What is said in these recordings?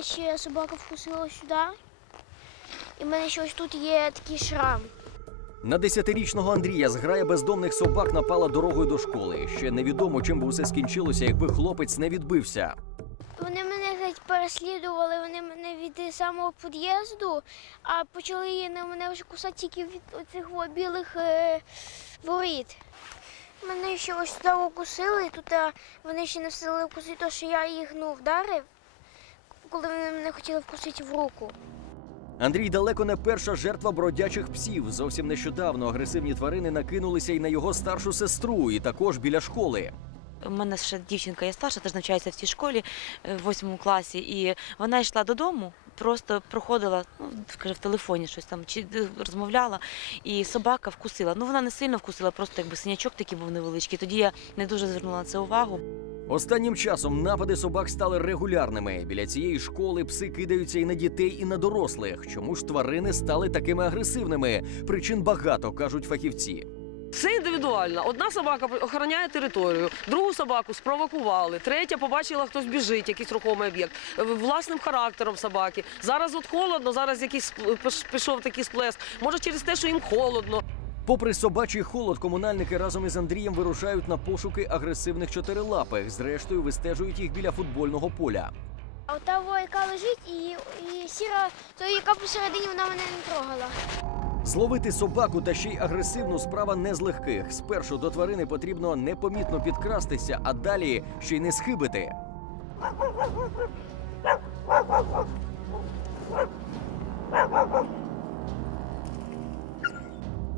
мене ще собака вкусила сюди. І в мене ще ось тут є такий шрам. На десятирічного Андрія зграя бездомних собак напала дорогою до школи. Ще невідомо, чим би усе скінчилося, якби хлопець не відбився. Вони мене геть переслідували, вони мене від самого під'їзду, а почали на мене вже кусати тільки від оцих білих е, воріт. Мене ще ось сюди укусили, і тут е, вони ще не встигли вкусити, тому що я їх ну, вдарив, коли вони мене хотіли вкусити в руку. Андрій далеко не перша жертва бродячих псів. Зовсім нещодавно агресивні тварини накинулися і на його старшу сестру, і також біля школи. У мене ще дівчинка є старша, теж навчається в цій школі е, в восьмому класі, і вона йшла додому, просто проходила, ну каже, в телефоні щось там чи е, розмовляла, і собака вкусила. Ну вона не сильно вкусила, просто якби синячок такий був невеличкий. Тоді я не дуже звернула на це увагу. Останнім часом напади собак стали регулярними. Біля цієї школи пси кидаються і на дітей, і на дорослих. Чому ж тварини стали такими агресивними? Причин багато кажуть фахівці. Все індивідуально. Одна собака охороняє територію, другу собаку спровокували, третя побачила, хтось біжить, якийсь рухомий об'єкт, е, власним характером собаки. Зараз от холодно, зараз якийсь пішов такий сплеск. Може через те, що їм холодно. Попри собачий холод, комунальники разом із Андрієм вирушають на пошуки агресивних чотирилапих. Зрештою, вистежують їх біля футбольного поля. А от та во, яка лежить, і, і сіра, то яка посередині вона мене не трогала. Зловити собаку та ще й агресивну справа не з легких. Спершу до тварини потрібно непомітно підкрастися, а далі ще й не схибити.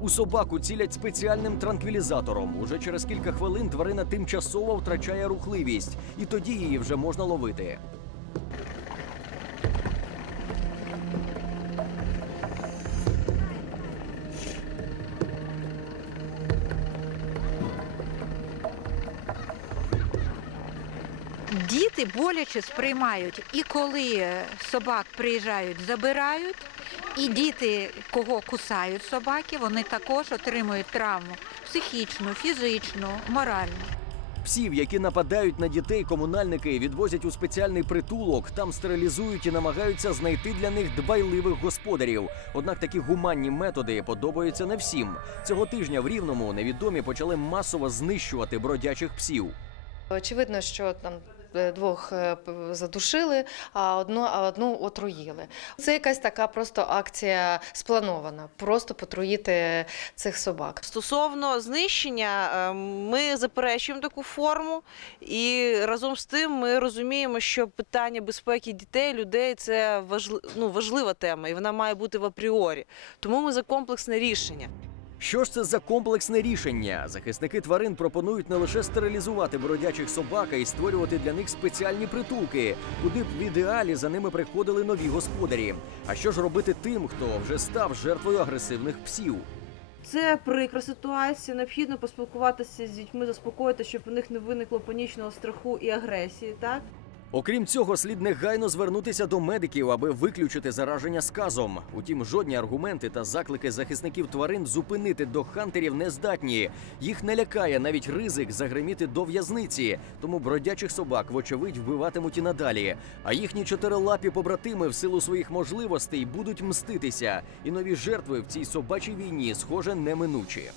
У собаку цілять спеціальним транквілізатором. Уже через кілька хвилин тварина тимчасово втрачає рухливість, і тоді її вже можна ловити. Діти боляче сприймають і коли е, собак приїжджають, забирають, і діти, кого кусають собаки, вони також отримують травму психічну, фізичну, моральну. Псів, які нападають на дітей, комунальники відвозять у спеціальний притулок, там стерилізують і намагаються знайти для них дбайливих господарів. Однак такі гуманні методи подобаються не всім. Цього тижня в Рівному невідомі почали масово знищувати бродячих псів. Очевидно, що там двох е, задушили, а одну, а одну отруїли. Це якась така просто акція спланована, просто потруїти цих собак. Стосовно знищення, е, ми заперечуємо таку форму, і разом з тим ми розуміємо, що питання безпеки дітей, людей це важли, ну, важлива тема, і вона має бути в апріорі. Тому ми за комплексне рішення. Що ж це за комплексне рішення? Захисники тварин пропонують не лише стерилізувати бродячих собак, а й створювати для них спеціальні притулки, куди б в ідеалі за ними приходили нові господарі. А що ж робити тим, хто вже став жертвою агресивних псів? Це прикра ситуація. Необхідно поспілкуватися з дітьми, заспокоїти, щоб у них не виникло панічного страху і агресії. Так Окрім цього, слід негайно звернутися до медиків, аби виключити зараження сказом. Утім, жодні аргументи та заклики захисників тварин зупинити до хантерів не здатні. Їх не лякає навіть ризик загриміти до в'язниці. Тому бродячих собак, вочевидь, вбиватимуть і надалі. А їхні чотирилапі побратими в силу своїх можливостей будуть мститися. І нові жертви в цій собачій війні, схоже, неминучі.